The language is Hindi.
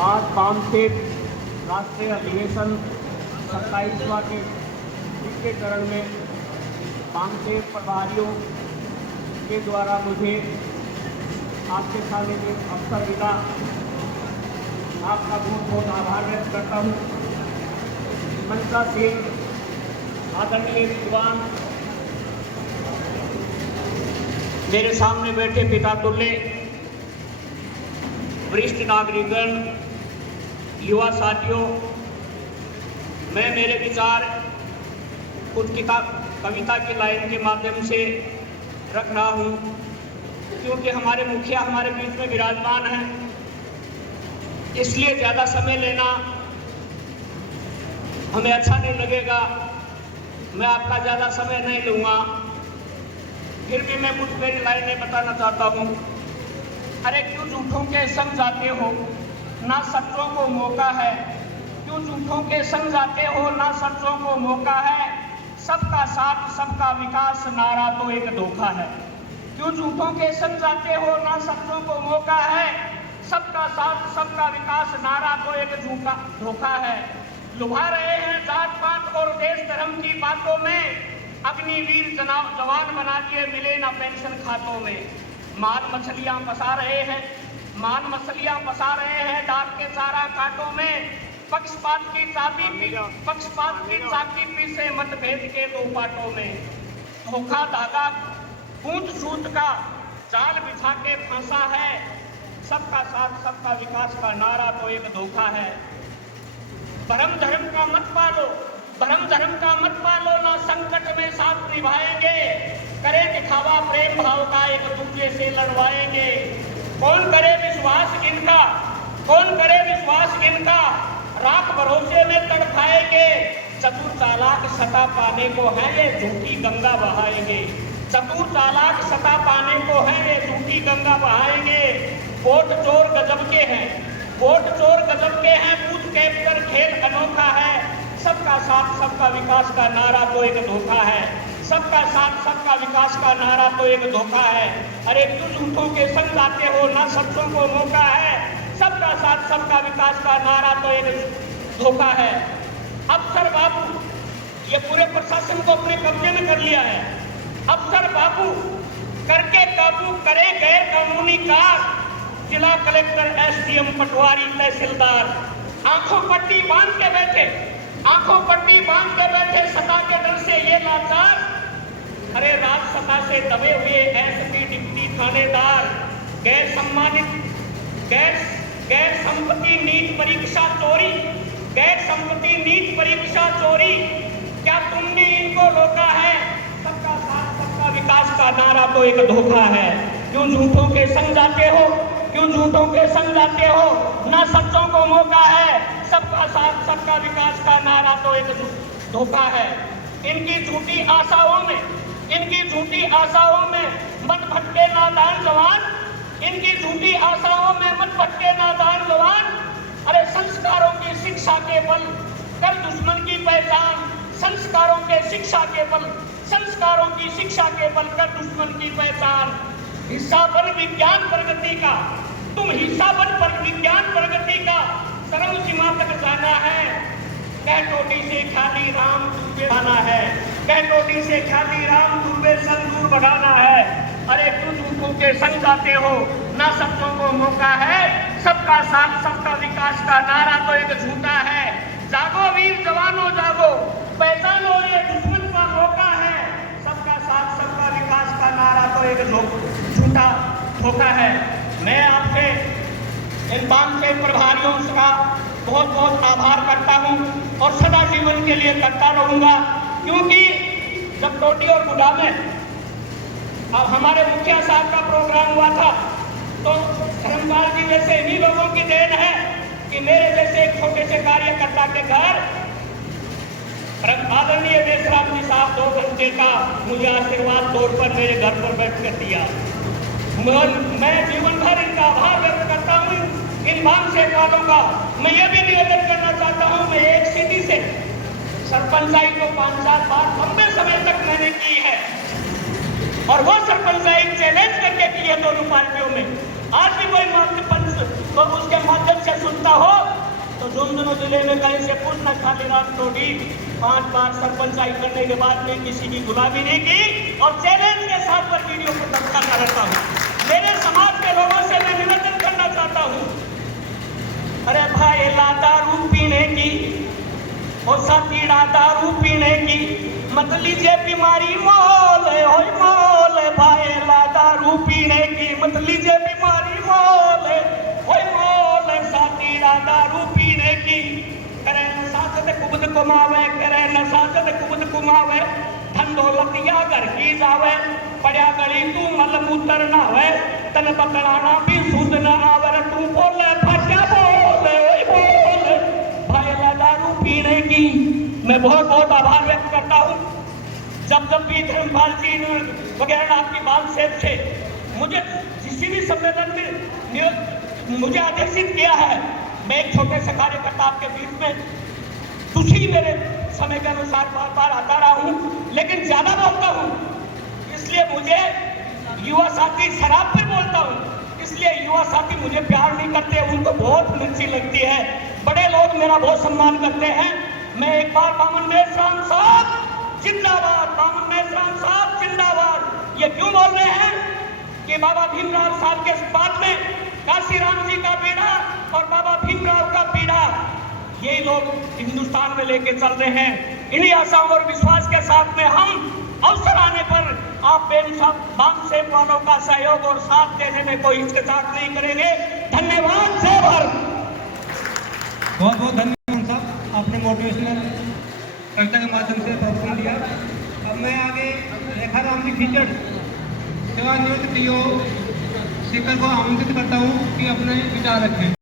आज पामसेठ राष्ट्रीय अधिवेशन 27वां के तीसरे चरण में पामसेठ प्रभारियों के द्वारा मुझे आपके सामने में अवसर मिला। आपका बहुत बहुत आभार व्यक्त करता हूँ। मनसा सिंह आदरणीय विद्वान, मेरे सामने बैठे पिता तुल्य, वरिष्ठ नागरिकगण, युवा साथियों, मैं मेरे विचार कुछ कविता की लाइन के माध्यम से रख रहा हूँ, क्योंकि हमारे मुखिया हमारे बीच में विराजमान हैं, इसलिए ज़्यादा समय लेना हमें अच्छा नहीं लगेगा। मैं आपका ज़्यादा समय नहीं लूँगा, फिर भी मैं कुछ मेरी लाइनें बताना चाहता हूँ। अरे क्यों झूठों के संग जाते हो, ना सच्चों को मौका है। क्यों झूठों के संग जाते हो, ना सच्चों को मौका है। सबका साथ सबका विकास नारा तो एक धोखा है। क्यों झूठों के संग जाते हो, ना सच्चों को मौका है। सबका साथ सबका विकास नारा तो एक धोखा है। लुभा रहे हैं जात पात और देश धर्म की बातों में, अग्निवीर जवान बना दिए मिले ना पेंशन खातों में। माल मछलियां फंसा रहे हैं, माल मछलियां फंसा रहे हैं डाक के चारा कांटों में। पक्षपात की चाकी पीछे मतभेद के दो पाटों में। धोखा धागा कूट सूट का जाल बिछा के फंसा है। सबका साथ सबका विकास का नारा तो एक धोखा है। भरम धर्म का मत पालो, भरम धर्म का मत पालो, ना संकट में साथ निभाएंगे। करे दिखावा प्रेम भाव का एक दूसरे से लड़वाएंगे। कौन करे विश्वास इनका, कौन करे विश्वास इनका, राख भरोसे में तड़पाएंगे। चतुर चालाक सता पाने को है ये झूठी गंगा बहाएंगे। चतुर चालाक सता पाने को है ये झूठी गंगा बहाएंगे। वोट चोर गजब के हैं, वोट चोर गजब के हैं, बूथ कैप पर खेल अनोखा है। सबका साथ सबका विकास का नारा तो एक धोखा है। सबका साथ सबका विकास का नारा तो एक धोखा है। अरे क्यों झूठों के संग जाते हो, ना सच्चों को मौका है। सबका साथ सबका विकास का नारा तो एक धोखा है। अफसर बाबू ये पूरे प्रशासन को अपने कब्जे में कर लिया है। अफसर बाबू करके काबू करे गैर कानूनी कार। जिला कलेक्टर, एसडीएम, पटवारी, तहसीलदार आंखों पट्टी बांध के बैठे, आंखों पट्टी बांध के बैठे सत्ता के डर से ये लाचार। अरे राजसत्ता से दबे हुए एसपी, डिप्टी थानेदार, गैर सम्मानित गैर संपत्ति नीट परीक्षा चोरी, गैर संपत्ति नीट परीक्षा चोरी, क्या तुमने इनको रोका है। सबका साथ सबका विकास का नारा तो एक धोखा है। क्यों झूठों के संग जाते हो, क्यों झूठों के संग जाते हो, ना सच्चों को मौका है। सबका साथ सबका विकास का नारा तो एक धोखा है। इनकी झूठी आशाओं में, इनकी झूठी आशाओं में मत भटके नादान जवान। इनकी झूठी आशाओं में मत भटके नादान जवान। अरे संस्कारों की शिक्षा के बल कर दुश्मन की पहचान। संस्कारों के शिक्षा के बल, संस्कारों की शिक्षा के बल कर दुश्मन की पहचान। हिस्सा बन विज्ञान प्रगति का, तुम हिस्सा बन विज्ञान प्रगति का। चरम सीमा तक जाना है, कहटोटी से खाली राम दूबे आना है। कहटोटी से खाली राम दूबे संग दूर बढ़ाना है। अरे क्यों झूठों के संग जाते हो, ना सच्चों को मौका है। सबका साथ सबका विकास का नारा तो एक झूठा है। जागो वीर जवानों जागो, पहचानो ये दुश्मन का मौका है। सबका साथ सबका विकास का नारा तो एक झूठा धोखा है। मैं आपसे इन पामसेठ प्रभारियों का बहुत बहुत आभार करता हूं और सदा जीवन के लिए करता रहूंगा, क्योंकि जब टोटी और बुढ़ा में अब हमारे मुखिया साहब का प्रोग्राम हुआ था, तो धर्मपाल जी जैसे इन्हीं लोगों की देन है कि मेरे जैसे एक छोटे से कार्यकर्ता के घर आदरणीय देशराम जी साहब 2 घंटे का मुझे आशीर्वाद तौर पर मेरे घर पर बैठ कर दिया। मैं जीवन भर इनका आभार व्यक्त करता हूँ, इन पामसेठ वालों का। मैं ये भी निवेदन करना चाहता हूँ, मैं एक सिटी से सरपंचाई को 5-7 बार लंबे समय तक मैंने की है, और वो सरपंचाई चैलेंज करके की है दोनों पार्टियों में। आज भी कोई तो उसके माध्यम से सुनता हो तो झुंझुनू जिले में कहीं से पूछना शालीराम टोडी 5 बार सरपंचाई करने के बाद में किसी की गुलामी नहीं की और चैलेंज के साथ पर वीडियो को धमकाता रहता हूँ। मेरे समाज के लोगों से मैं निवेदन करना चाहता हूँ, अरे भाई ला दारू पीने की और साथीड़ा दारू पीने की मत लीजिए बीमारी मोल भाई ला दारू पीने की मत लीजिए बीमारी मोल साथीड़ा दारू पीने की करे नशा से कुबद कुमावे करे नशा से कुबद कुमावे ठंडो लतिया घर की जावे पड़िया गली तू मल मूत्र ना होवे तन पकड़ाना भी सुध न आवर तू बोले फटा बोले भाई ला दारू पीने की मैं बहुत बहुत आभार व्यक्त करता हूँ। जब भी धर्मपाल जी वगैरह आपकी बात से थे, मुझे किसी भी सम्मेलन में मुझे आदेशित किया है, मैं एक छोटे से कार्यकर्ता आपके बीच में तुझी मेरे समय के अनुसार बार बार आता रहा हूँ, लेकिन ज्यादा बोलता हूँ इसलिए मुझे युवा साथी शराब पर बोलता हूँ इसलिए युवा साथी मुझे प्यार नहीं करते, उनको बहुत मिर्ची लगती है। बड़े लोग मेरा बहुत सम्मान करते हैं। मैं एक बार बामन मेश्राम साहब जिंदाबाद, बामन मेश्राम साहब जिंदाबाद ये क्यों बोल रहे हैं कि बाबा भीमराव साहब के बाद में काशीराम जी का पीढ़ा और बाबा भीमराव का पीढ़ा यही लोग हिंदुस्तान में लेके चल रहे हैं। इन्हीं आशाओं और विश्वास के साथ में हम अवसर आने पर आप बाम सेव वालों का सहयोग और साथ देने में कोई हिचकिचाहट नहीं करेंगे। धन्यवाद। जय भारत। बहुत बहुत धन्यवाद साहब, आपने मोटिवेशनल कविता के माध्यम से प्रवचन दिया। अब मैं आगे रेखा राम जी खीचड़ सेवानिवृत्त टीओ स्पीकर को आमंत्रित करता हूँ कि अपने विचार रखें।